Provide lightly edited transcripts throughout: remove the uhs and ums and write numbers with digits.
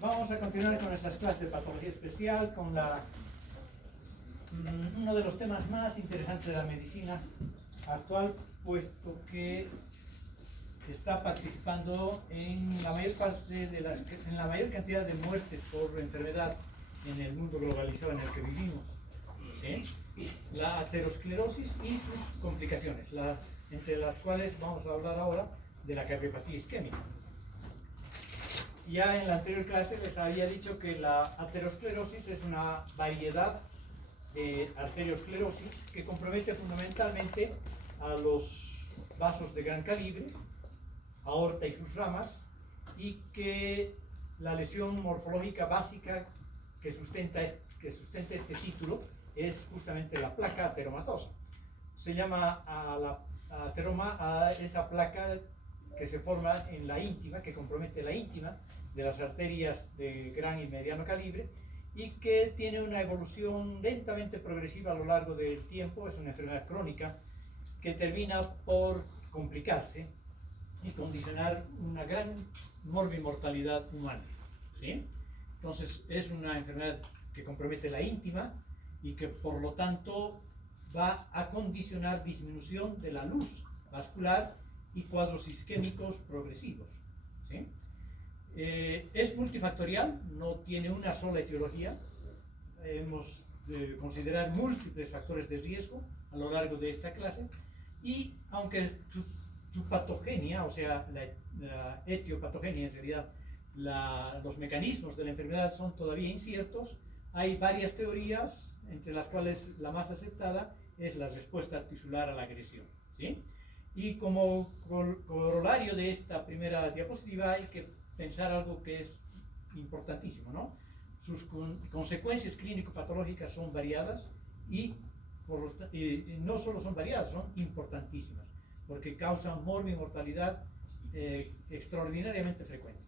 Vamos a continuar con nuestras clases de patología especial con uno de los temas más interesantes de la medicina actual, puesto que está participando en la mayor cantidad de muertes por enfermedad en el mundo globalizado en el que vivimos. La aterosclerosis y sus complicaciones, entre las cuales vamos a hablar ahora de la cardiopatía isquémica. Ya en la anterior clase les había dicho que la aterosclerosis es una variedad de arteriosclerosis que compromete fundamentalmente a los vasos de gran calibre, aorta y sus ramas, y que la lesión morfológica básica que sustenta este título es justamente la placa ateromatosa. Se llama ateroma a esa placa que se forma en la íntima, que compromete la íntima de las arterias de gran y mediano calibre, y que tiene una evolución lentamente progresiva a lo largo del tiempo. Es una enfermedad crónica que termina por complicarse y condicionar una gran morbimortalidad humana. Entonces es una enfermedad que compromete la íntima y que por lo tanto va a condicionar disminución de la luz vascular y cuadros isquémicos progresivos. Es multifactorial, no tiene una sola etiología. Hemos de considerar múltiples factores de riesgo a lo largo de esta clase, y aunque su patogenia, o sea, la etiopatogenia, en realidad los mecanismos de la enfermedad son todavía inciertos, hay varias teorías, entre las cuales la más aceptada es la respuesta tisular a la agresión. Y como corolario de esta primera diapositiva hay que pensar algo que es importantísimo, ¿no? Sus consecuencias clínico-patológicas son variadas y no solo son variadas, son importantísimas, porque causan morbimortalidad extraordinariamente frecuente.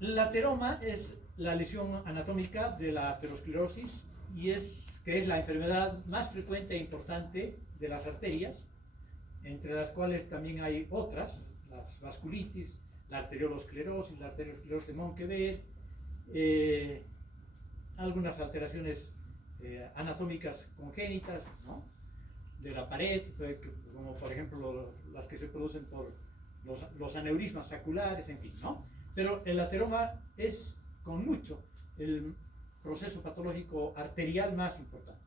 El ateroma es la lesión anatómica de la aterosclerosis y que es la enfermedad más frecuente e importante de las arterias, entre las cuales también hay otras, las vasculitis, la arteriolosclerosis, la arteriosclerosis de Monckeberg, algunas alteraciones anatómicas congénitas, ¿no?, de la pared, como por ejemplo las que se producen por los aneurismas saculares, en fin, ¿no? Pero el ateroma es con mucho el proceso patológico arterial más importante.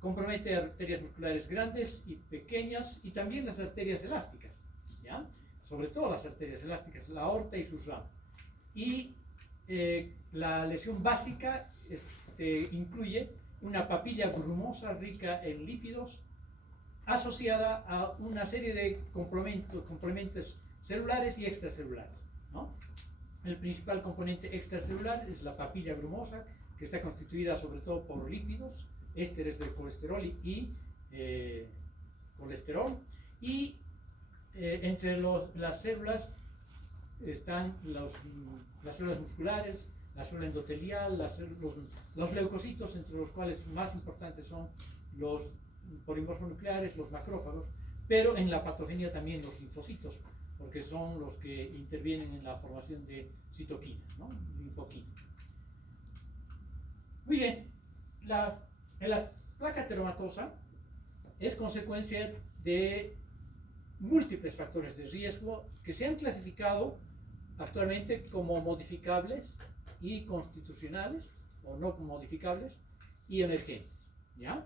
Compromete arterias musculares grandes y pequeñas, y también las arterias elásticas, ¿ya? Sobre todo las arterias elásticas, la aorta y sus ramas. Y la lesión básica incluye una papilla grumosa rica en lípidos, asociada a una serie de complementos celulares y extracelulares, ¿no? El principal componente extracelular es la papilla grumosa, que está constituida sobre todo por lípidos, ésteres de colesterol y colesterol, y entre las células están las células musculares, la célula endotelial, los leucocitos, entre los cuales más importantes son los polimorfonucleares, los macrófagos, pero en la patogenia también los linfocitos, porque son los que intervienen en la formación de citoquinas, ¿no?, linfoquinas. Muy bien, la placa ateromatosa es consecuencia de múltiples factores de riesgo que se han clasificado actualmente como modificables y constitucionales, o no modificables, y emergentes, ¿ya?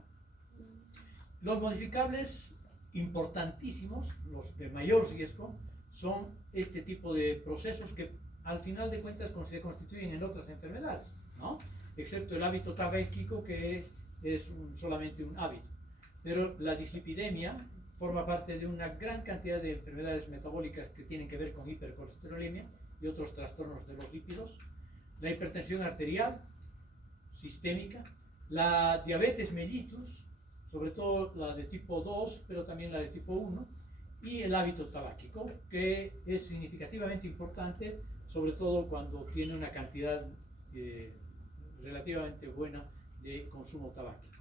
Los modificables importantísimos, los de mayor riesgo, son este tipo de procesos que al final de cuentas se constituyen en otras enfermedades, ¿no?, excepto el hábito tabáquico, que es solamente un hábito. Pero la dislipidemia forma parte de una gran cantidad de enfermedades metabólicas que tienen que ver con hipercolesterolemia y otros trastornos de los lípidos, la hipertensión arterial sistémica, la diabetes mellitus, sobre todo la de tipo 2, pero también la de tipo 1, y el hábito tabáquico, que es significativamente importante, sobre todo cuando tiene una cantidad relativamente buena de consumo tabáquico.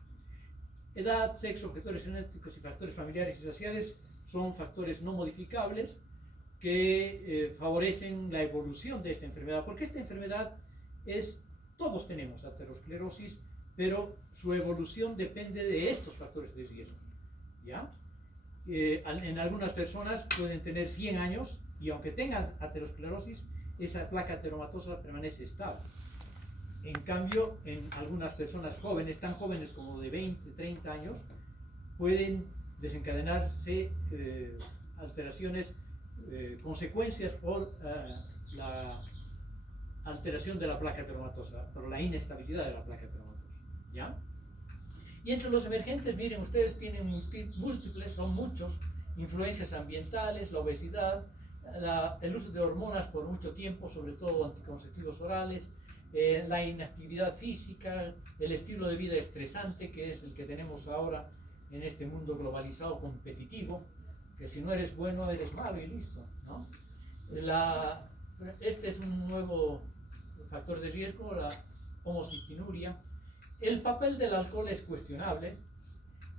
Edad, sexo, factores genéticos y factores familiares y sociales son factores no modificables, que favorecen la evolución de esta enfermedad, porque esta enfermedad todos tenemos aterosclerosis, pero su evolución depende de estos factores de riesgo, ¿ya? En algunas personas pueden tener 100 años y aunque tengan aterosclerosis, esa placa ateromatosa permanece estable. En cambio, en algunas personas jóvenes, tan jóvenes como de 20, 30 años, pueden desencadenarse alteraciones, consecuencias por la alteración de la placa ateromatosa, por la inestabilidad de la placa ateromatosa, ¿ya? Y entre los emergentes, miren, ustedes tienen múltiples, son muchos, influencias ambientales, la obesidad, el uso de hormonas por mucho tiempo, sobre todo anticonceptivos orales, la inactividad física, el estilo de vida estresante, que es el que tenemos ahora en este mundo globalizado competitivo, que si no eres bueno, eres malo y listo, ¿no? Este es un nuevo factor de riesgo, la homocistinuria. El papel del alcohol es cuestionable,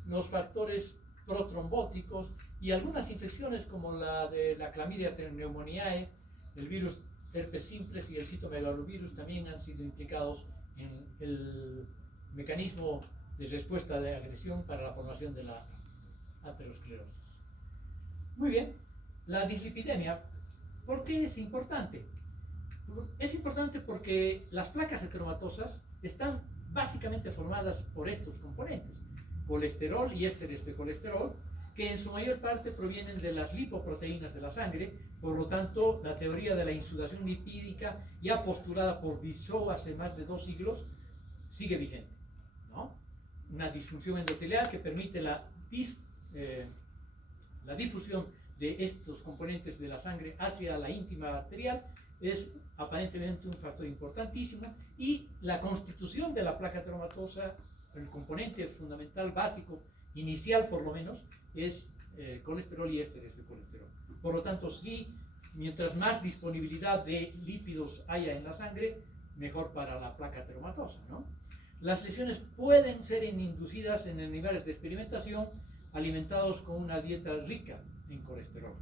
los factores protrombóticos y algunas infecciones como la de la clamidia pneumoniae, el virus herpes simplex y el citomegalovirus también han sido implicados en el mecanismo de respuesta de agresión para la formación de la aterosclerosis. Muy bien, la dislipidemia, ¿por qué es importante? Es importante porque las placas ateromatosas están básicamente formadas por estos componentes, colesterol y ésteres de colesterol, que en su mayor parte provienen de las lipoproteínas de la sangre. Por lo tanto, la teoría de la insudación lipídica, ya postulada por Virchow hace más de 2 siglos, sigue vigente, ¿no? Una disfunción endotelial que permite la difusión de estos componentes de la sangre hacia la íntima arterial es aparentemente un factor importantísimo, y la constitución de la placa ateromatosa, el componente fundamental, básico, inicial por lo menos, es colesterol y ésteres de colesterol. Por lo tanto, sí, mientras más disponibilidad de lípidos haya en la sangre, mejor para la placa ateromatosa, ¿no? Las lesiones pueden ser inducidas en niveles de experimentación alimentados con una dieta rica en colesterol.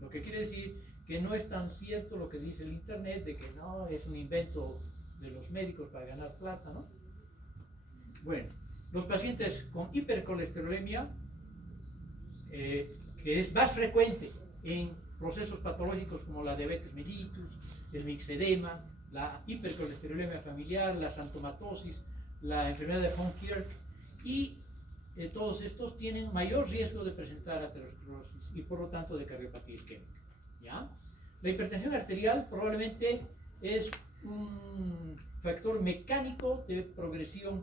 Lo que quiere decir que no es tan cierto lo que dice el internet de que no, es un invento de los médicos para ganar plata, ¿no? Bueno, los pacientes con hipercolesterolemia, que es más frecuente en procesos patológicos como la diabetes mellitus, el mixedema, la hipercolesterolemia familiar, la xantomatosis, la enfermedad de von Kirk, y todos estos tienen mayor riesgo de presentar aterosclerosis y por lo tanto de cardiopatía isquémica, ¿ya? La hipertensión arterial probablemente es un factor mecánico de progresión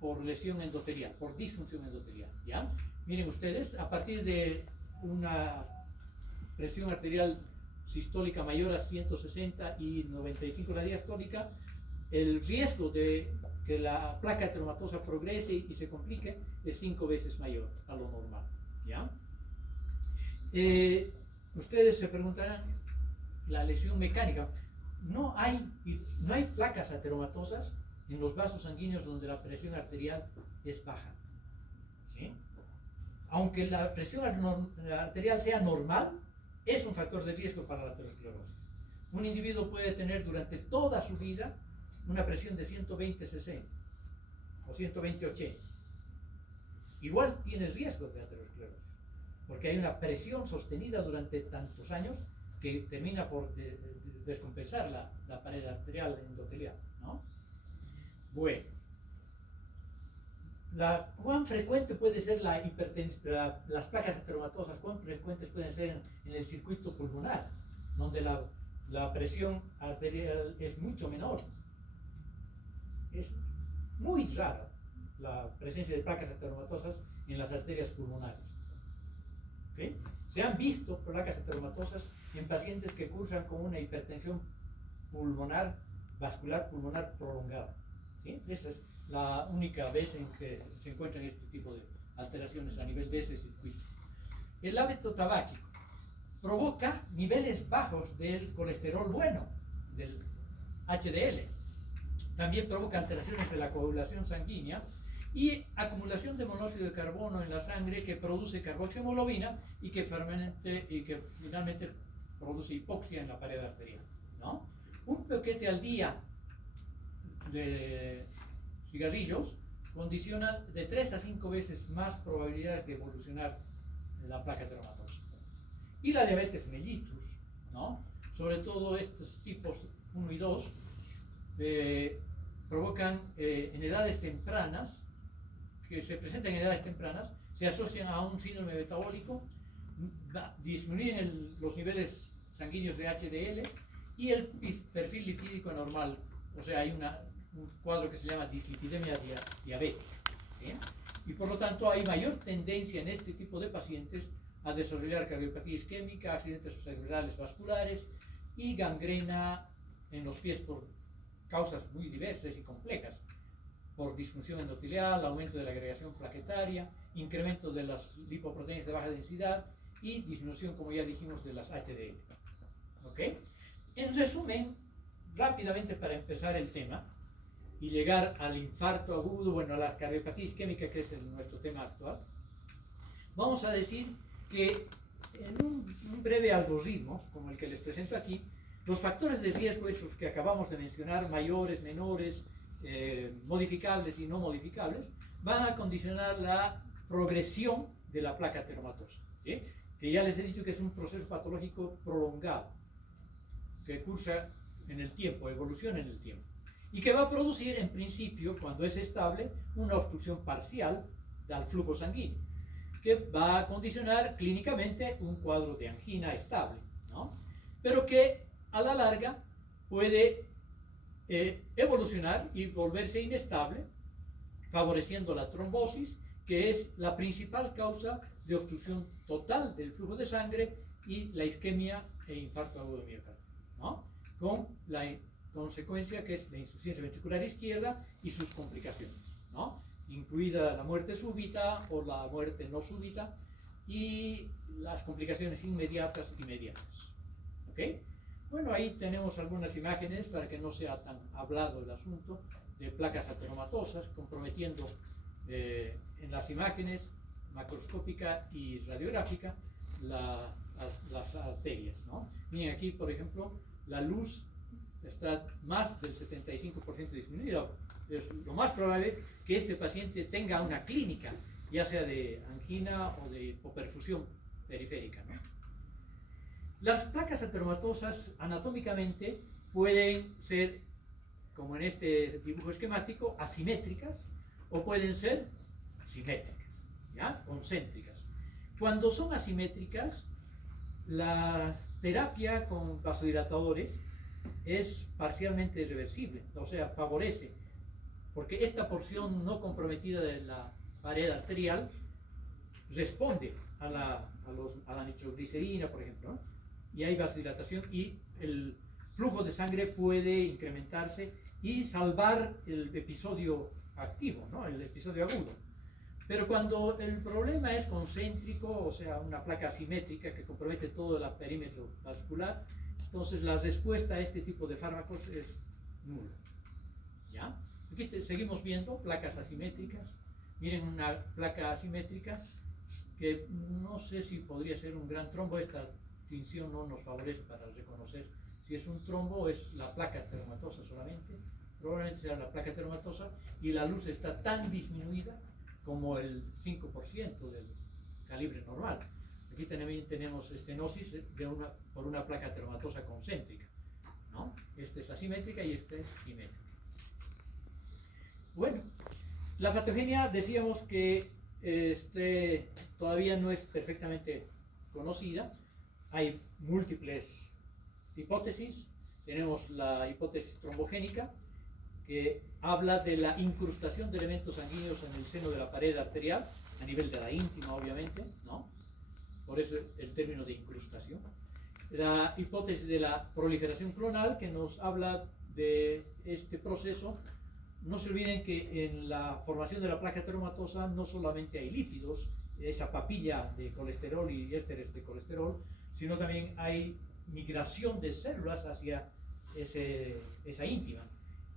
por lesión endotelial, por disfunción endotelial, ¿ya? Miren ustedes, a partir de una presión arterial sistólica mayor a 160 y 95 la diastólica, el riesgo de que la placa ateromatosa progrese y se complique es 5 veces mayor a lo normal, ¿ya? Ustedes se preguntarán, la lesión mecánica, no hay placas ateromatosas en los vasos sanguíneos donde la presión arterial es baja, ¿sí? Aunque la presión arterial sea normal, es un factor de riesgo para la aterosclerosis. Un individuo puede tener durante toda su vida una presión de 120/60 o 120/80. Igual tiene riesgo de aterosclerosis, porque hay una presión sostenida durante tantos años que termina por descompensar la pared arterial endotelial, ¿no? Bueno, ¿cuán frecuente puede ser las placas ateromatosas? ¿Cuán frecuentes pueden ser en el circuito pulmonar, donde la presión arterial es mucho menor? Es muy rara la presencia de placas ateromatosas en las arterias pulmonares, ¿okay? Se han visto placas ateromatosas en pacientes que cursan con una hipertensión pulmonar, vascular pulmonar prolongada, ¿sí? Esa es la única vez en que se encuentran este tipo de alteraciones a nivel de ese circuito. El hábito tabáquico provoca niveles bajos del colesterol bueno, del HDL. También provoca alteraciones de la coagulación sanguínea y acumulación de monóxido de carbono en la sangre, que produce carboxiemoglobina y que finalmente produce hipoxia en la pared arterial, ¿no? Un paquete al día de cigarrillos condiciona de 3 a 5 veces más probabilidades de evolucionar la placa ateromatosa. Y la diabetes mellitus, ¿no? Sobre todo estos tipos 1 y 2 provocan en edades tempranas, que se presentan en edades tempranas, se asocian a un síndrome metabólico, disminuyen los niveles sanguíneos de HDL y el perfil lipídico normal. O sea, hay un cuadro que se llama dislipidemia diabética, ¿sí? Y por lo tanto hay mayor tendencia en este tipo de pacientes a desarrollar cardiopatía isquémica, accidentes cerebrales vasculares y gangrena en los pies por causas muy diversas y complejas, por disfunción endotelial, aumento de la agregación plaquetaria, incremento de las lipoproteínas de baja densidad y disminución, como ya dijimos, de las HDL. ¿Ok? En resumen, rápidamente para empezar el tema y llegar al infarto agudo, bueno, a la cardiopatía isquémica, que es nuestro tema actual, vamos a decir que en un breve algoritmo, como el que les presento aquí, los factores de riesgo, esos que acabamos de mencionar, mayores, menores, modificables y no modificables, van a condicionar la progresión de la placa ateromatosa, ¿sí? Que ya les he dicho que es un proceso patológico prolongado, que cursa en el tiempo, evoluciona en el tiempo, y que va a producir, en principio, cuando es estable, una obstrucción parcial del flujo sanguíneo, que va a condicionar clínicamente un cuadro de angina estable, ¿no? Pero que a la larga puede evolucionar y volverse inestable, favoreciendo la trombosis, que es la principal causa de obstrucción total del flujo de sangre, y la isquemia e infarto agudo de miocardio, ¿no? Con la consecuencia que es la insuficiencia ventricular izquierda y sus complicaciones, ¿no? Incluida la muerte súbita o la muerte no súbita y las complicaciones inmediatas y medianas. ¿Ok? Bueno, ahí tenemos algunas imágenes para que no sea tan hablado el asunto de placas ateromatosas, comprometiendo en las imágenes macroscópica y radiográfica las arterias, ¿no? Miren aquí, por ejemplo, la luz está más del 75% disminuida. Es lo más probable que este paciente tenga una clínica, ya sea de angina o de hipoperfusión periférica, ¿no? Las placas ateromatosas anatómicamente pueden ser, como en este dibujo esquemático, asimétricas o pueden ser simétricas, ¿ya? Concéntricas. Cuando son asimétricas, la terapia con vasodilatadores es parcialmente reversible, o sea, favorece, porque esta porción no comprometida de la pared arterial responde a la nitroglicerina, por ejemplo, ¿no? Y hay vasodilatación y el flujo de sangre puede incrementarse y salvar el episodio activo, ¿no? El episodio agudo. Pero cuando el problema es concéntrico, o sea, una placa asimétrica que compromete todo el perímetro vascular, entonces la respuesta a este tipo de fármacos es nula. ¿Ya? Aquí seguimos viendo placas asimétricas. Miren una placa asimétrica que no sé si podría ser un gran trombo. Esta tinción no nos favorece para reconocer si es un trombo o es la placa ateromatosa solamente. Probablemente sea la placa ateromatosa y la luz está tan disminuida como el 5% del calibre normal. Aquí también tenemos estenosis por una placa ateromatosa concéntrica, ¿no? Esta es asimétrica y esta es simétrica. Bueno, la patogenia decíamos que todavía no es perfectamente conocida. Hay múltiples hipótesis. Tenemos la hipótesis trombogénica, que habla de la incrustación de elementos sanguíneos en el seno de la pared arterial, a nivel de la íntima, obviamente, ¿no? Por eso el término de incrustación. La hipótesis de la proliferación clonal, que nos habla de este proceso. No se olviden que en la formación de la placa ateromatosa no solamente hay lípidos, esa papilla de colesterol y ésteres de colesterol, sino también hay migración de células hacia esa íntima,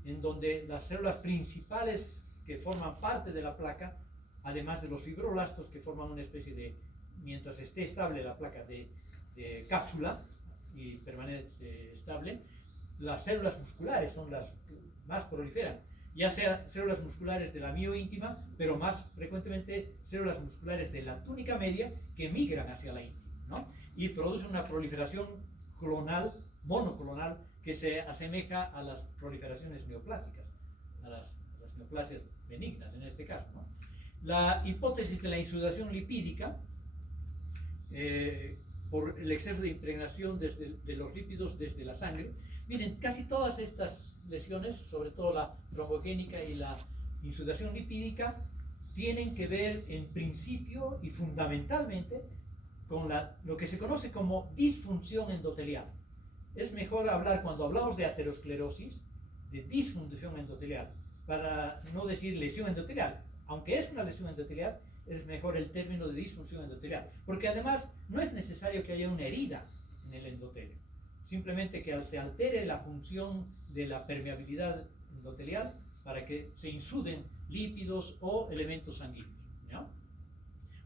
en donde las células principales que forman parte de la placa, además de los fibroblastos que forman una especie de, mientras esté estable la placa de cápsula, y permanece estable, las células musculares son las que más proliferan, ya sea células musculares de la mioíntima, pero más frecuentemente células musculares de la túnica media que migran hacia la íntima, ¿no? Y producen una proliferación clonal, monoclonal, que se asemeja a las proliferaciones neoplásicas, a las neoplasias benignas en este caso, ¿no? La hipótesis de la insudación lipídica, por el exceso de impregnación de los lípidos desde la sangre. Miren, casi todas estas lesiones, sobre todo la trombogénica y la insudación lipídica, tienen que ver en principio y fundamentalmente con lo que se conoce como disfunción endotelial. Es mejor hablar, cuando hablamos de aterosclerosis, de disfunción endotelial, para no decir lesión endotelial. Aunque es una lesión endotelial, es mejor el término de disfunción endotelial, porque además no es necesario que haya una herida en el endotelio, simplemente que se altere la función de la permeabilidad endotelial para que se insuden lípidos o elementos sanguíneos, ¿no?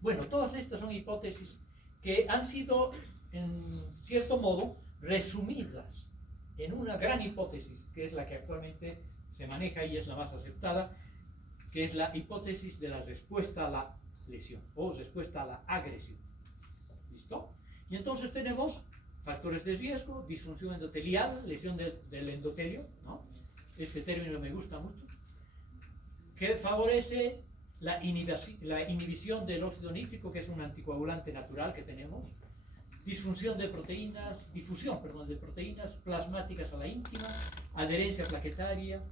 Bueno, todas estas son hipótesis que han sido, en cierto modo, resumidas en una gran hipótesis, que es la que actualmente se maneja y es la más aceptada, que es la hipótesis de la respuesta a la lesión o respuesta a la agresión. ¿Listo? Y entonces tenemos factores de riesgo, disfunción endotelial, lesión del endotelio, ¿no? Este término me gusta mucho, que favorece la inhibición del óxido nítrico, que es un anticoagulante natural que tenemos, disfunción de proteínas, difusión, perdón, de proteínas plasmáticas a la íntima, adherencia plaquetaria,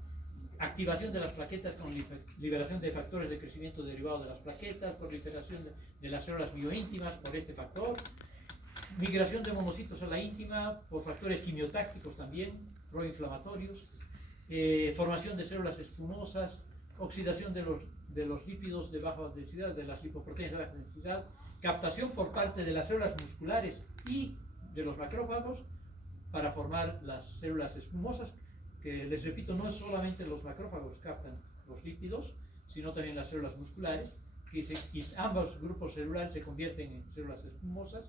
activación de las plaquetas con liberación de factores de crecimiento derivados de las plaquetas, proliferación de las células mioíntimas por este factor, migración de monocitos a la íntima por factores quimiotácticos también, proinflamatorios, formación de células espumosas, oxidación de los lípidos de baja densidad, de las lipoproteínas de baja densidad, captación por parte de las células musculares y de los macrófagos para formar las células espumosas, que les repito, no es solamente los macrófagos captan los lípidos, sino también las células musculares, y ambos grupos celulares se convierten en células espumosas,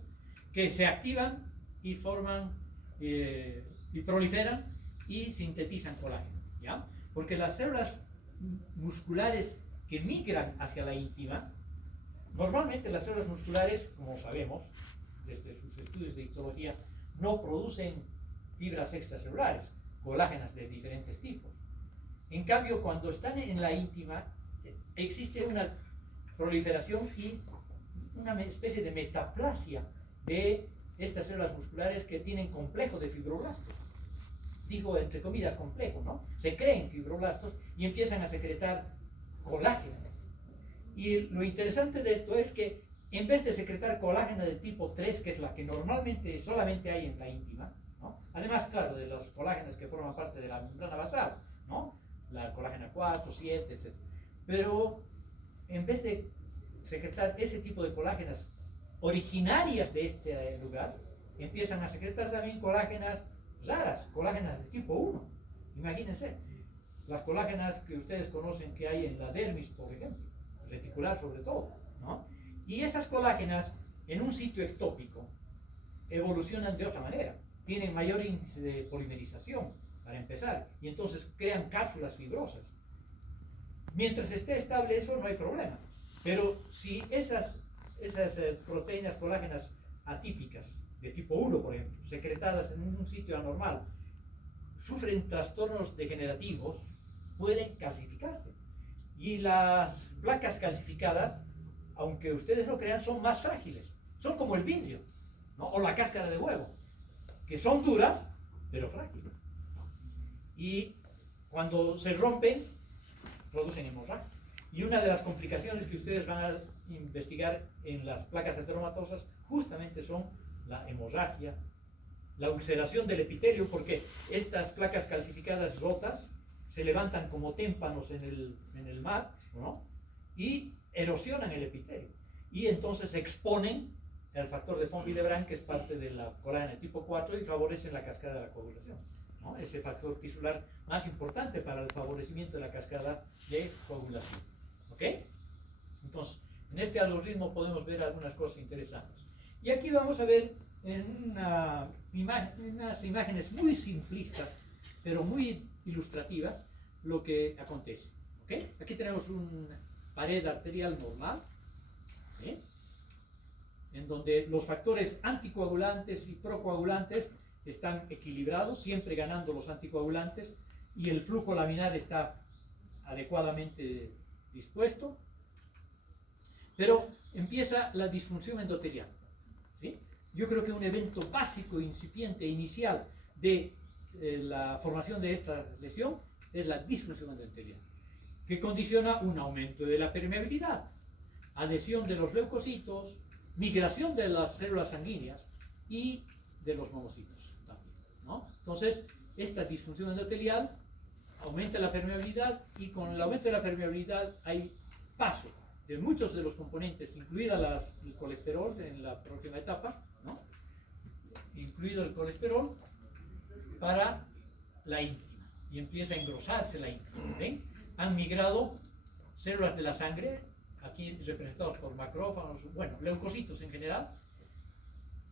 que se activan y forman y proliferan y sintetizan colágeno, ¿ya? Porque las células musculares que migran hacia la íntima, normalmente las células musculares, como sabemos, desde sus estudios de histología, no producen fibras extracelulares, colágenas de diferentes tipos. En cambio, cuando están en la íntima, existe una proliferación y una especie de metaplasia de estas células musculares que tienen complejo de fibroblastos. Digo, entre comillas, complejo, ¿no? Se creen fibroblastos y empiezan a secretar colágeno. Y lo interesante de esto es que en vez de secretar colágeno de tipo 3, que es la que normalmente solamente hay en la íntima, ¿no? Además, claro, de los colágenos que forman parte de la membrana basal, ¿no? La colágena 4, 7, etc. Pero en vez de secretar ese tipo de colágenas originarias de este lugar, empiezan a secretar también colágenas raras, colágenas de tipo 1. Imagínense, las colágenas que ustedes conocen que hay en la dermis, por ejemplo, reticular sobre todo, ¿no? Y esas colágenas, en un sitio ectópico, evolucionan de otra manera. Tienen mayor índice de polimerización, para empezar, y entonces crean cápsulas fibrosas. Mientras esté estable eso, no hay problema. Pero si esas proteínas colágenas atípicas, de tipo 1, por ejemplo, secretadas en un sitio anormal, sufren trastornos degenerativos, pueden calcificarse. Y las placas calcificadas, aunque ustedes no crean, son más frágiles. Son como el vidrio, ¿no? O la cáscara de huevo, que son duras, pero frágiles. Y cuando se rompen, producen hemorragia. Y una de las complicaciones que ustedes van a investigar en las placas ateromatosas justamente son la hemorragia, la ulceración del epitelio, porque estas placas calcificadas rotas se levantan como témpanos en el mar, ¿no? Y erosionan el epitelio. Y entonces exponen el factor de von Willebrand, que es parte de la colágena tipo 4, y favorecen la cascada de la coagulación, ¿no? Ese factor tisular más importante para el favorecimiento de la cascada de coagulación. ¿Ok? Entonces, en este algoritmo podemos ver algunas cosas interesantes. Y aquí vamos a ver en una unas imágenes muy simplistas, pero muy ilustrativas, lo que acontece. ¿Okay? Aquí tenemos una pared arterial normal, ¿sí? En donde los factores anticoagulantes y procoagulantes están equilibrados, siempre ganando los anticoagulantes, y el flujo laminar está adecuadamente dispuesto, pero empieza la disfunción endotelial, ¿sí? Yo creo que un evento básico, incipiente, inicial de la formación de esta lesión es la disfunción endotelial, que condiciona un aumento de la permeabilidad, adhesión de los leucocitos, migración de las células sanguíneas y de los monocitos también, ¿no? Entonces, esta disfunción endotelial aumenta la permeabilidad, y con el aumento de la permeabilidad hay paso de muchos de los componentes, incluida el colesterol en la próxima etapa, ¿no? Incluido el colesterol, para la íntima, y empieza a engrosarse la íntima. ¿Ven? Han migrado células de la sangre, aquí representados por macrófagos, bueno, leucocitos en general,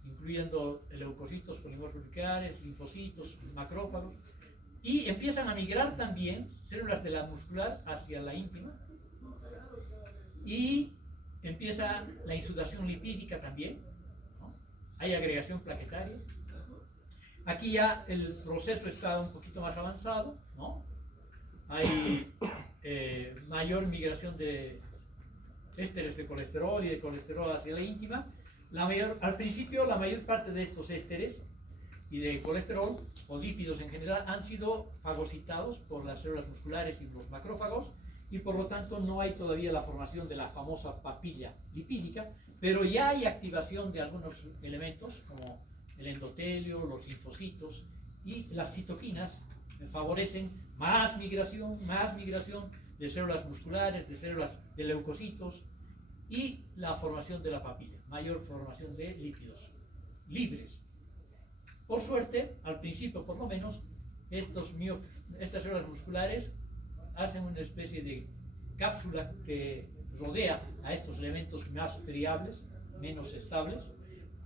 incluyendo leucocitos, polimorfos linfocitos, macrófagos, y empiezan a migrar también células de la muscular hacia la íntima, y empieza la insudación lipídica también, ¿no? Hay agregación plaquetaria. Aquí ya el proceso está un poquito más avanzado, ¿no? Hay mayor migración de ésteres de colesterol y de colesterol hacia la íntima. Al principio, la mayor parte de estos ésteres y de colesterol o lípidos en general han sido fagocitados por las células musculares y los macrófagos, y por lo tanto no hay todavía la formación de la famosa papilla lipídica, pero ya hay activación de algunos elementos como el endotelio, los linfocitos, y las citoquinas favorecen más migración de células musculares, de células de leucocitos, y la formación de la papilla, mayor formación de lípidos libres. Por suerte, al principio por lo menos, estas células musculares hacen una especie de cápsula que rodea a estos elementos más friables, menos estables,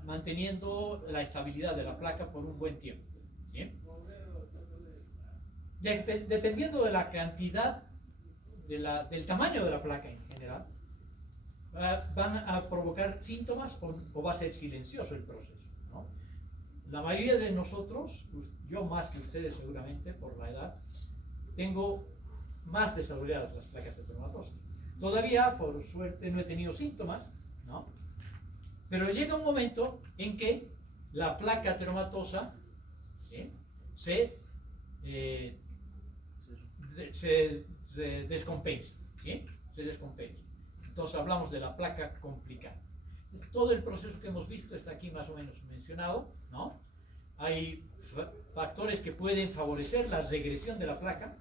manteniendo la estabilidad de la placa por un buen tiempo, ¿sí? Dependiendo de la cantidad, del tamaño de la placa en general, van a provocar síntomas o va a ser silencioso el proceso, ¿no? La mayoría de nosotros, yo más que ustedes seguramente por la edad, tengo más desarrolladas las placas ateromatosas. Todavía, por suerte, no he tenido síntomas, ¿no? Pero llega un momento en que la placa ateromatosa, ¿sí?, se descompensa, ¿sí? Se descompensa. Entonces hablamos de la placa complicada. Todo el proceso que hemos visto está aquí más o menos mencionado, ¿no? Hay factores que pueden favorecer la regresión de la placa,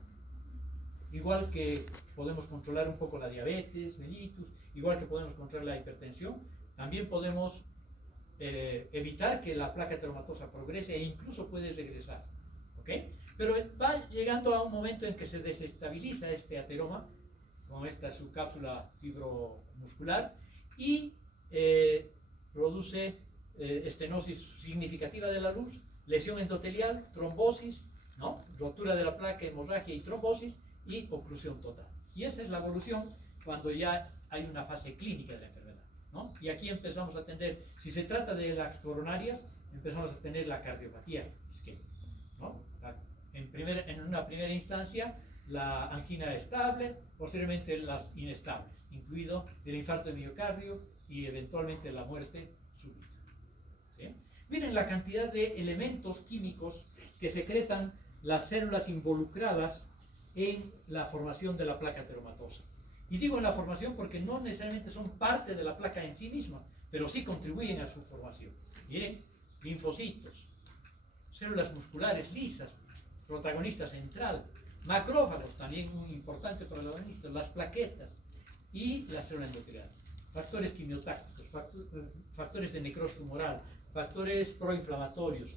igual que podemos controlar un poco la diabetes mellitus, igual que podemos controlar la hipertensión. También podemos evitar que la placa ateromatosa progrese, e incluso puede regresar, ¿ok? Pero va llegando a un momento en que se desestabiliza este ateroma con esta subcápsula fibromuscular, y produce estenosis significativa de la luz, lesión endotelial, trombosis, ¿no?, rotura de la placa, hemorragia y trombosis, y oclusión total. Y esa es la evolución cuando ya hay una fase clínica de la enfermedad, ¿no? Y aquí empezamos a atender, si se trata de las coronarias, empezamos a tener la cardiopatía isquémica, ¿no? En una primera instancia, la angina estable, posteriormente las inestables, incluido el infarto de miocardio y eventualmente la muerte súbita, ¿sí? Miren la cantidad de elementos químicos que secretan las células involucradas en la formación de la placa ateromatosa. Y digo en la formación porque no necesariamente son parte de la placa en sí misma, pero sí contribuyen a su formación. Miren, linfocitos, células musculares lisas, protagonista central, macrófagos, también un importante protagonista, las plaquetas y la célula endotelial, factores quimiotácticos, factores de necrosis tumoral, factores proinflamatorios,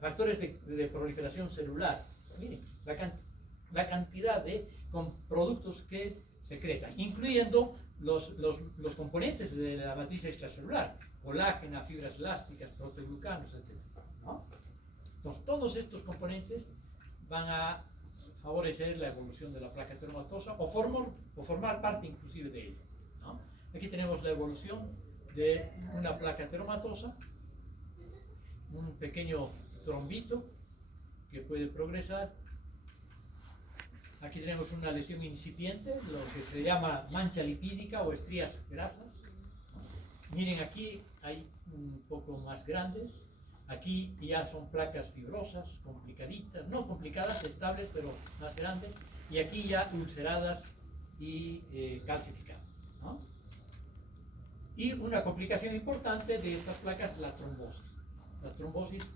factores de proliferación celular. Miren, la cantidad de productos que secretan, incluyendo los componentes de la matriz extracelular, colágena, fibras elásticas, proteoglucanos, etc. ¿no? Entonces, todos estos componentes van a favorecer la evolución de la placa ateromatosa o formar parte inclusive de ella, ¿no? Aquí tenemos la evolución de una placa ateromatosa, un pequeño trombito que puede progresar. Aquí tenemos una lesión incipiente, lo que se llama mancha lipídica o estrías grasas. Miren, aquí hay un poco más grandes. Aquí ya son placas fibrosas, complicaditas, no complicadas, estables, pero más grandes. Y aquí ya ulceradas y calcificadas, ¿no? Y una complicación importante de estas placas es la trombosis. La trombosis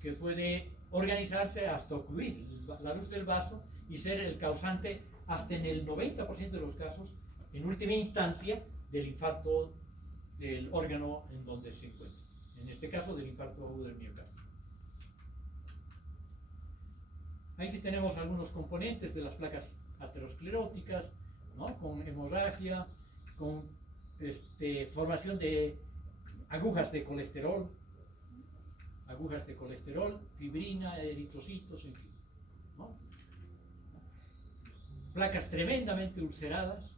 que puede organizarse hasta ocluir la luz del vaso y ser el causante, hasta en el 90% de los casos, en última instancia, del infarto del órgano en donde se encuentra. En este caso, del infarto agudo del miocardio. Ahí sí tenemos algunos componentes de las placas ateroscleróticas, ¿no? Con hemorragia, con formación de agujas de colesterol, fibrina, eritrocitos, en fin, ¿no? Placas tremendamente ulceradas,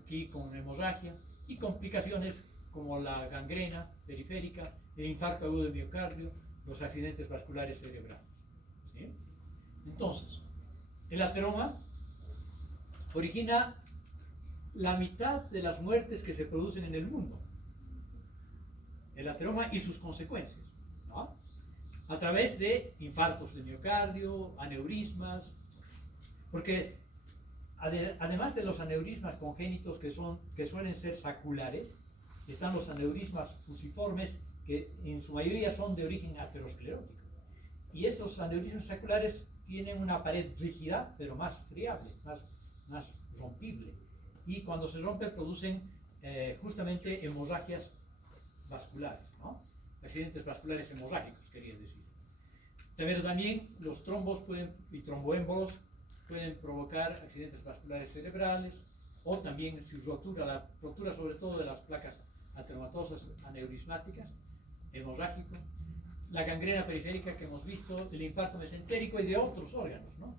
aquí con hemorragia, y complicaciones como la gangrena periférica, el infarto agudo del miocardio, los accidentes vasculares cerebrales, ¿sí? Entonces, el ateroma origina la mitad de las muertes que se producen en el mundo. El ateroma y sus consecuencias, ¿no? A través de infartos de miocardio, aneurismas, porque además de los aneurismas congénitos que suelen ser saculares, están los aneurismas fusiformes que en su mayoría son de origen aterosclerótico. Y esos aneurismas saculares tienen una pared rígida, pero más friable, más rompible. Y cuando se rompe producen justamente hemorragias vasculares, ¿no? Accidentes vasculares hemorrágicos, quería decir. Pero también los trombos y tromboémbolos pueden provocar accidentes vasculares cerebrales, o también su la rotura sobre todo de las placas ateromatosas aneurismáticas, hemorrágico, la gangrena periférica que hemos visto, el infarto mesentérico y de otros órganos, ¿no?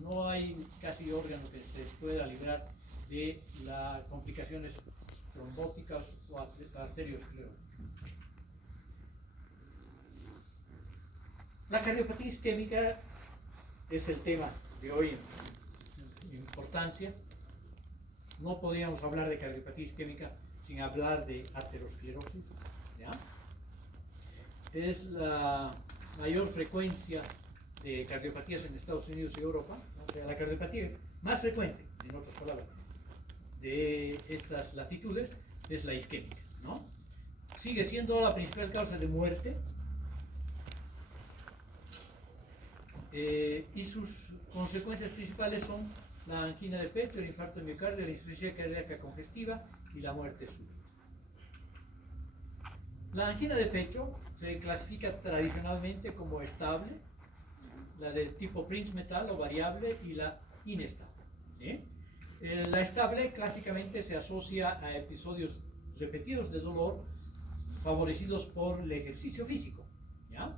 No hay casi órgano que se pueda librar de las complicaciones trombóticas o arterioscleróticas. La cardiopatía isquémica es el tema de hoy en importancia. No podríamos hablar de cardiopatía isquémica sin hablar de aterosclerosis, ¿ya? Es la mayor frecuencia de cardiopatías en Estados Unidos y Europa, ¿no? O sea, la cardiopatía más frecuente, en otras palabras, de estas latitudes es la isquémica, ¿no? Sigue siendo la principal causa de muerte, y sus consecuencias principales son la angina de pecho, el infarto de miocardio, la insuficiencia cardíaca congestiva y la muerte súbita. La angina de pecho se clasifica tradicionalmente como estable, la del tipo Prince-Metal o variable, y la inestable, ¿sí? La estable clásicamente se asocia a episodios repetidos de dolor favorecidos por el ejercicio físico, ¿ya?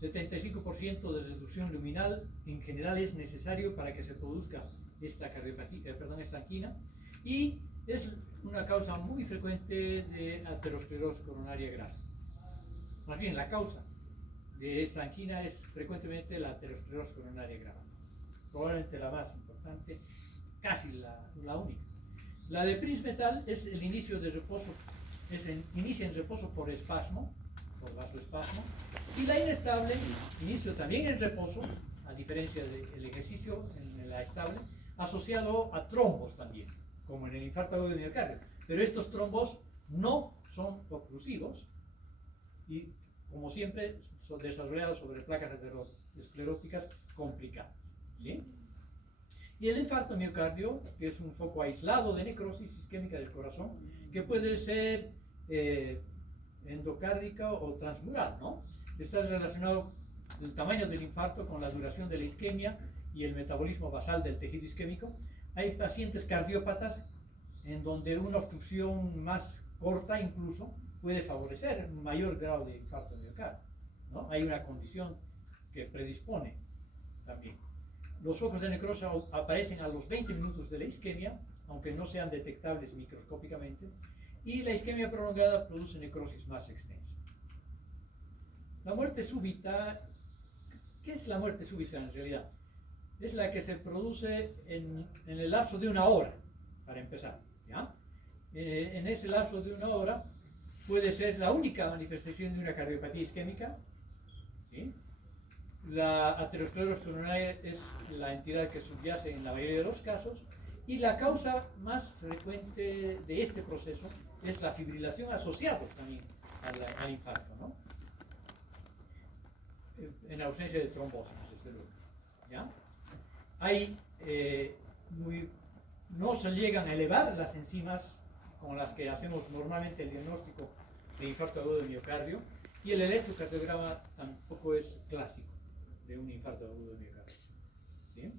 75% de reducción luminal en general es necesario para que se produzca esta angina, y es una causa muy frecuente de aterosclerosis coronaria grave. Más bien, la causa de esta angina es frecuentemente la aterosclerosis coronaria grave, probablemente la más importante, casi la única. La de Prince-Metal es el inicio de reposo, inicia en reposo por espasmo, por vasoespasmo, y la inestable inicio también en reposo, a diferencia del ejercicio en la estable, asociado a trombos también, como en el infarto agudo de miocardio. Pero estos trombos no son oclusivos y, como siempre, son desarrollados sobre placas ateroscleróticas complicadas, ¿sí? Y el infarto de miocardio, que es un foco aislado de necrosis isquémica del corazón, que puede ser endocárdica o transmural, ¿no? Está relacionado el tamaño del infarto con la duración de la isquemia y el metabolismo basal del tejido isquémico. Hay pacientes cardiópatas en donde una obstrucción más corta incluso puede favorecer un mayor grado de infarto de miocardio, ¿no? Hay una condición que predispone también. Los focos de necrosis aparecen a los 20 minutos de la isquemia, aunque no sean detectables microscópicamente, y la isquemia prolongada produce necrosis más extensa. La muerte súbita, ¿qué es la muerte súbita en realidad? Es la que se produce en el lapso de una hora, para empezar, ¿ya? En ese lapso de una hora puede ser la única manifestación de una cardiopatía isquémica, ¿sí? La aterosclerosis coronaria es la entidad que subyace en la mayoría de los casos, y la causa más frecuente de este proceso es la fibrilación asociada también al infarto, ¿no? En ausencia de trombosis, desde luego, ¿ya? No se llegan a elevar las enzimas con las que hacemos normalmente el diagnóstico de infarto agudo de miocardio, y el electrocardiograma tampoco es clásico de un infarto agudo de miocardio, ¿sí?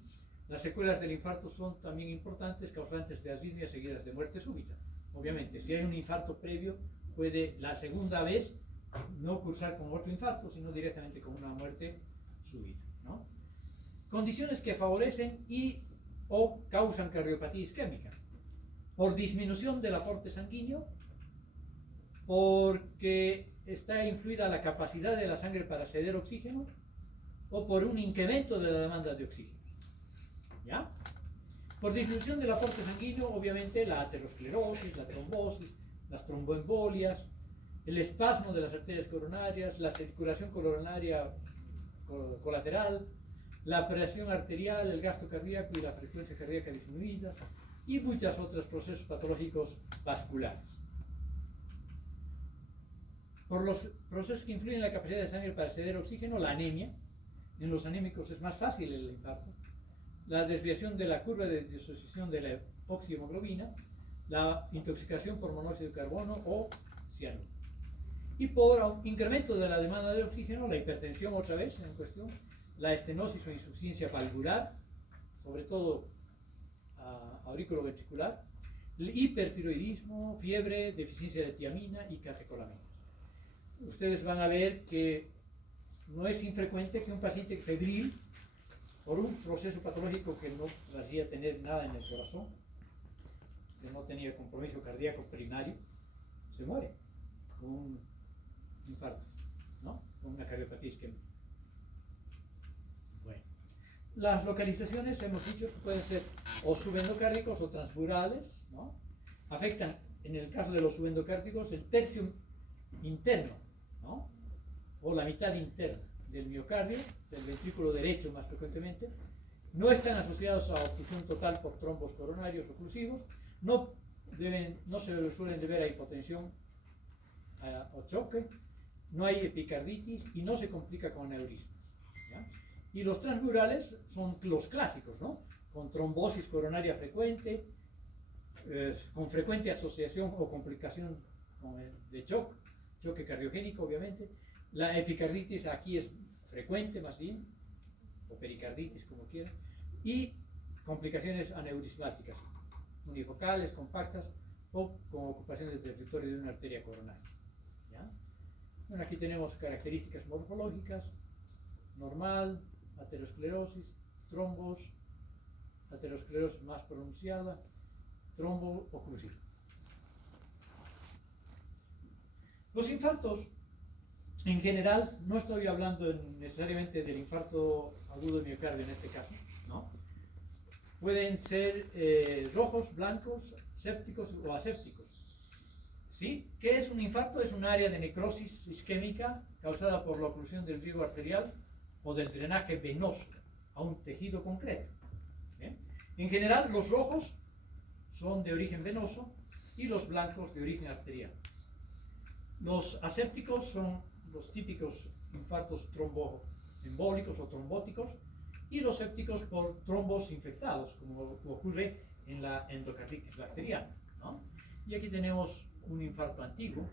Las secuelas del infarto son también importantes, causantes de arritmias seguidas de muerte súbita. Obviamente, si hay un infarto previo, puede la segunda vez no cursar con otro infarto, sino directamente con una muerte súbita, ¿no? Condiciones que favorecen y o causan cardiopatía isquémica: por disminución del aporte sanguíneo, porque está influida la capacidad de la sangre para ceder oxígeno, o por un incremento de la demanda de oxígeno, ¿ya? Por disminución del aporte sanguíneo, obviamente la aterosclerosis, la trombosis, las tromboembolias, el espasmo de las arterias coronarias, la circulación coronaria colateral, la presión arterial, el gasto cardíaco y la frecuencia cardíaca disminuida, y muchos otros procesos patológicos vasculares. Por los procesos que influyen en la capacidad de sangre para ceder oxígeno, la anemia. En los anémicos es más fácil el infarto. La desviación de la curva de disociación de la oxihemoglobina, la intoxicación por monóxido de carbono o cianuro. Y por incremento de la demanda de oxígeno, la hipertensión otra vez en cuestión, la estenosis o insuficiencia valvular, sobre todo auriculoventricular, el hipertiroidismo, fiebre, deficiencia de tiamina y catecolaminas. Ustedes van a ver que no es infrecuente que un paciente febril, por un proceso patológico que no hacía tener nada en el corazón, que no tenía compromiso cardíaco primario, se muere con un infarto, ¿no? Con una cardiopatía isquémica. Bueno, las localizaciones hemos dicho que pueden ser o subendocárdicos o transmurales, ¿no? Afectan, en el caso de los subendocárdicos, el tercio interno, ¿no? O la mitad interna del miocardio, del ventrículo derecho más frecuentemente. No están asociados a obstrucción total por trombos coronarios oclusivos, no se suelen deber a hipotensión o choque, no hay epicarditis y no se complica con aneurismas, ¿ya? Y los transmurales son los clásicos, ¿no? Con trombosis coronaria frecuente, con frecuente asociación o complicación de choque cardiogénico, obviamente. La epicarditis aquí es frecuente más bien, o pericarditis como quieran, y complicaciones aneurismáticas, unifocales, compactas, o con ocupación del territorio de una arteria coronaria, ¿ya? Bueno, aquí tenemos características morfológicas: normal, aterosclerosis, trombos, aterosclerosis más pronunciada, trombo oclusivo. Los infartos, en general, no estoy hablando necesariamente del infarto agudo de miocardio en este caso, ¿no? Pueden ser rojos, blancos, sépticos o asépticos, ¿sí? ¿Qué es un infarto? Es un área de necrosis isquémica causada por la oclusión del riego arterial o del drenaje venoso a un tejido concreto, ¿bien? En general, los rojos son de origen venoso y los blancos de origen arterial. Los asépticos son los típicos infartos tromboembólicos o trombóticos, y los sépticos por trombos infectados, como ocurre en la endocarditis bacteriana, ¿no? Y aquí tenemos un infarto antiguo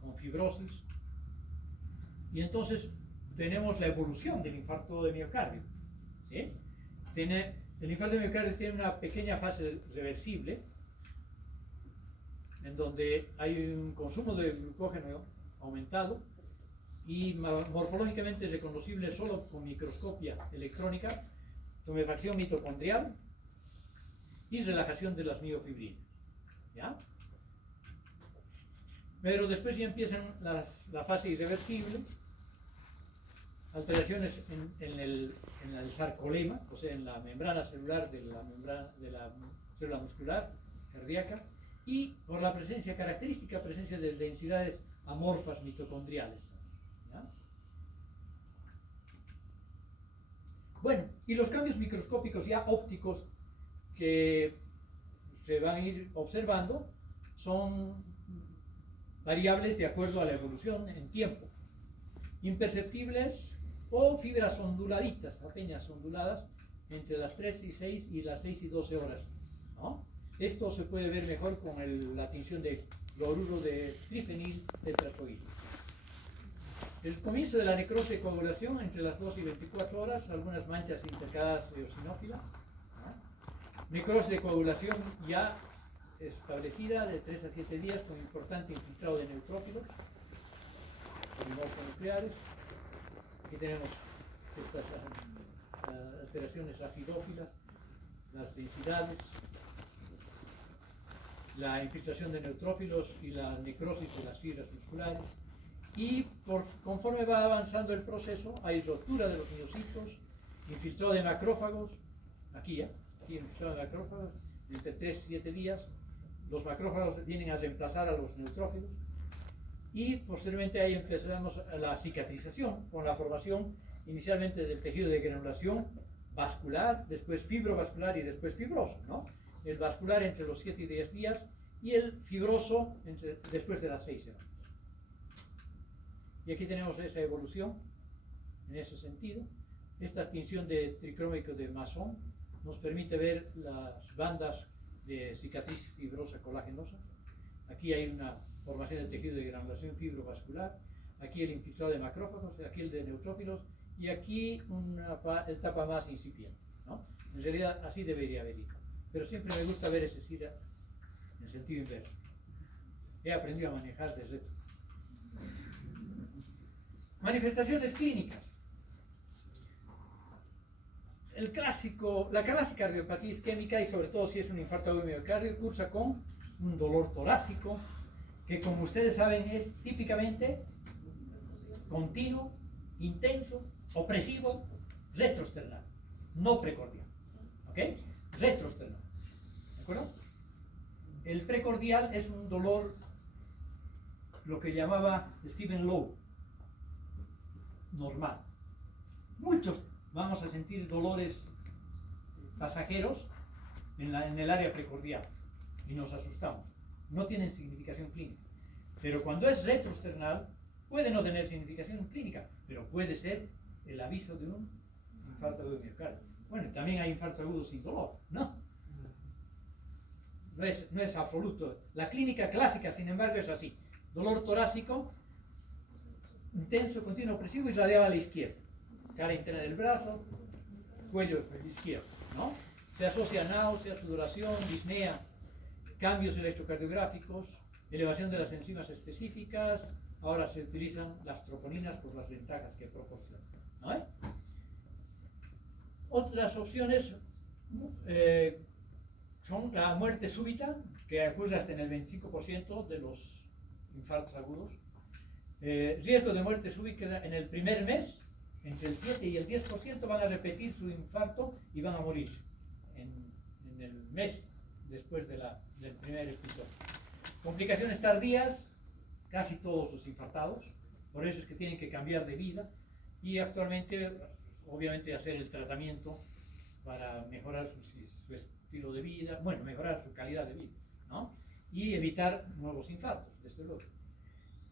con fibrosis, y entonces tenemos la evolución del infarto de miocardio, ¿sí? El infarto de miocardio tiene una pequeña fase reversible, en donde hay un consumo de glucógeno aumentado y morfológicamente es reconocible solo con microscopia electrónica, tumefacción mitocondrial y relajación de las miofibrinas. ¿Ya? Pero después ya empiezan la fase irreversible, alteraciones en el sarcolema, o sea, en la membrana celular de la célula muscular cardíaca, y por la característica presencia de densidades amorfas mitocondriales. ¿Ya? Bueno, y los cambios microscópicos ya ópticos que se van a ir observando son variables de acuerdo a la evolución en tiempo, imperceptibles o fibras onduladitas, apenas onduladas, entre las 3 y 6 y las 6 y 12 horas, ¿no? Esto se puede ver mejor con la tinción de cloruro de trifenil tetrazoil. El comienzo de la necrosis de coagulación entre las 2 y 24 horas, algunas manchas intercaladas eosinófilas, ¿no? Necrosis de coagulación ya establecida de 3 a 7 días con importante infiltrado de neutrófilos polimorfonucleares. Aquí tenemos estas alteraciones acidófilas, las densidades, la infiltración de neutrófilos y la necrosis de las fibras musculares. Y conforme va avanzando el proceso, hay rotura de los miocitos, infiltrado de macrófagos, aquí infiltrado de macrófagos, entre 3 y 7 días, los macrófagos vienen a reemplazar a los neutrófilos, y posteriormente ahí empezamos la cicatrización con la formación inicialmente del tejido de granulación vascular, después fibrovascular y después fibroso, ¿no? El vascular entre los 7 y 10 días y el fibroso después de las 6 semanas. Y aquí tenemos esa evolución en ese sentido. Esta tinción de tricrómico de Masson nos permite ver las bandas de cicatriz fibrosa colagenosa. Aquí hay una formación del tejido de granulación fibrovascular, aquí el infiltrado de macrófagos, aquí el de neutrófilos y aquí una etapa más incipiente, ¿no? En realidad así debería haber ido, pero siempre me gusta ver ese SIDA en sentido inverso. He aprendido a manejar desde esto. Manifestaciones clínicas. La clásica cardiopatía isquémica, y sobre todo si es un infarto agudo de miocardio, cursa con un dolor torácico, que como ustedes saben es típicamente continuo, intenso, opresivo, retroesternal, no precordial. ¿Ok? Retroesternal. ¿De acuerdo? El precordial es un dolor, lo que llamaba Stephen Lowe, normal. Muchos vamos a sentir dolores pasajeros en el área precordial y nos asustamos. No tienen significación clínica. Pero cuando es retroesternal, puede no tener significación clínica, pero puede ser el aviso de un infarto agudo de miocardio. Bueno, también hay infartos agudos sin dolor, ¿no? No es absoluto. La clínica clásica, sin embargo, es así. Dolor torácico, intenso, continuo, opresivo y radiado a la izquierda. Cara interna del brazo, cuello izquierdo, ¿no? Se asocia a náusea, sudoración, disnea, cambios electrocardiográficos, elevación de las enzimas específicas. Ahora se utilizan las troponinas por las ventajas que proporcionan, ¿no? Otras opciones son la muerte súbita, que ocurre hasta en el 25% de los infartos agudos. Riesgo de muerte súbita en el primer mes, entre el 7 y el 10% van a repetir su infarto y van a morir en el mes después del primer episodio. Complicaciones tardías, casi todos los infartados, por eso es que tienen que cambiar de vida y actualmente, obviamente, hacer el tratamiento para mejorar su estilo de vida, bueno, mejorar su calidad de vida, ¿no? Y evitar nuevos infartos, desde luego.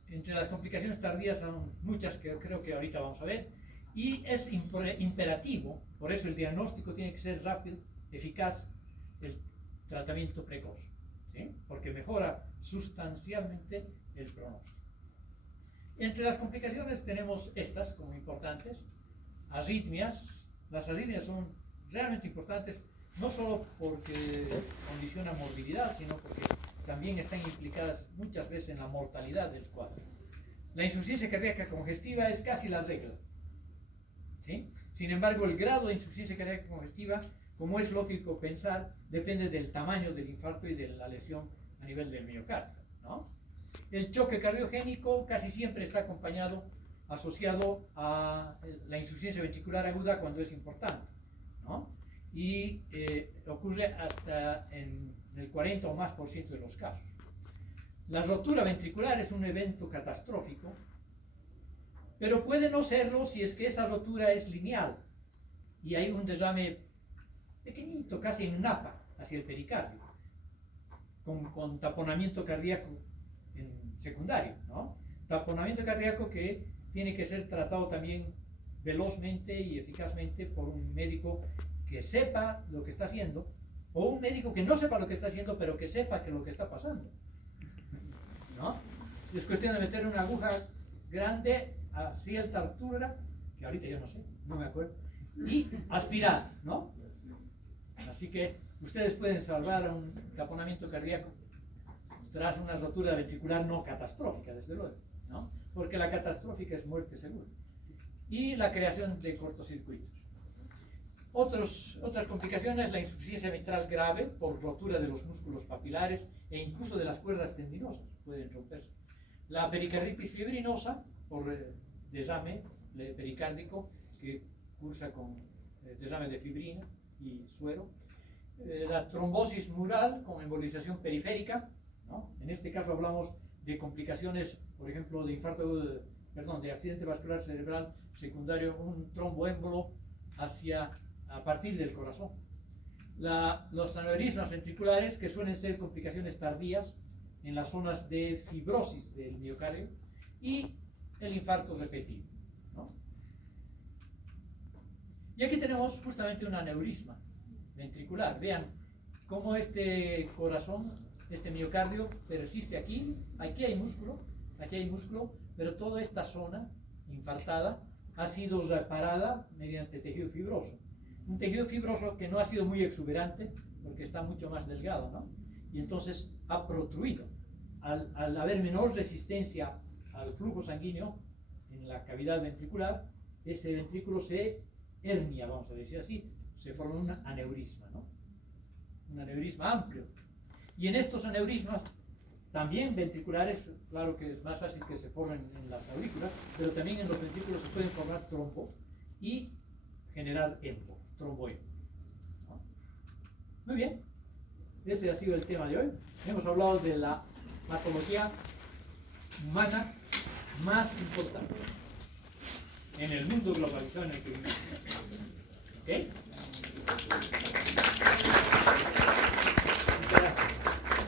Entre las complicaciones tardías son muchas que creo que ahorita vamos a ver, y es imperativo, por eso el diagnóstico tiene que ser rápido, eficaz, el tratamiento precoz, ¿sí? Porque mejora sustancialmente el pronóstico. Entre las complicaciones tenemos estas como importantes: arritmias. Las arritmias son realmente importantes, no solo porque condicionan morbilidad, sino porque también están implicadas muchas veces en la mortalidad del cuadro. La insuficiencia cardíaca congestiva es casi la regla, ¿sí? Sin embargo, el grado de insuficiencia cardíaca congestiva, como es lógico pensar, depende del tamaño del infarto y de la lesión a nivel del miocardio, ¿no? El choque cardiogénico casi siempre está acompañado, asociado a la insuficiencia ventricular aguda cuando es importante, ¿no? Y ocurre hasta en el 40 o más por ciento de los casos. La rotura ventricular es un evento catastrófico, pero puede no serlo si es que esa rotura es lineal y hay un derrame pequeñito, casi en napa, hacia el pericardio, con taponamiento cardíaco en secundario, ¿no? Taponamiento cardíaco que tiene que ser tratado también velozmente y eficazmente por un médico que sepa lo que está haciendo, o un médico que no sepa lo que está haciendo, pero que sepa que lo que está pasando, ¿no? Es cuestión de meter una aguja grande a cierta altura, que ahorita yo no sé, no me acuerdo, y aspirar, ¿no? Así que ustedes pueden salvar un taponamiento cardíaco tras una rotura ventricular no catastrófica, desde luego, ¿no? Porque la catastrófica es muerte segura. Y la creación de cortocircuitos. Otras complicaciones, la insuficiencia mitral grave por rotura de los músculos papilares e incluso de las cuerdas tendinosas, pueden romperse. La pericarditis fibrinosa por derrame pericárdico que cursa con derrame de fibrina y suero. La trombosis mural con embolización periférica, ¿no? En este caso hablamos de complicaciones, por ejemplo, de infarto, de accidente vascular cerebral secundario, un tromboémbolo a partir del corazón. Los aneurismas ventriculares, que suelen ser complicaciones tardías en las zonas de fibrosis del miocardio, y el infarto repetido, ¿no? Y aquí tenemos justamente un aneurisma ventricular. Vean cómo este corazón, este miocardio persiste aquí hay músculo, pero toda esta zona infartada ha sido reparada mediante tejido fibroso. Un tejido fibroso que no ha sido muy exuberante porque está mucho más delgado, ¿no? Y entonces ha protruido. Al haber menor resistencia al flujo sanguíneo en la cavidad ventricular, ese ventrículo se hernia, vamos a decir así, se forma un aneurisma, ¿no? Un aneurisma amplio. Y en estos aneurismas, también ventriculares, claro que es más fácil que se formen en las aurículas, pero también en los ventrículos se pueden formar trombos y generar tromboembo, ¿no? Muy bien, ese ha sido el tema de hoy. Hemos hablado de la patología humana más importante en el mundo globalizado en el que vivimos. ¿Ok?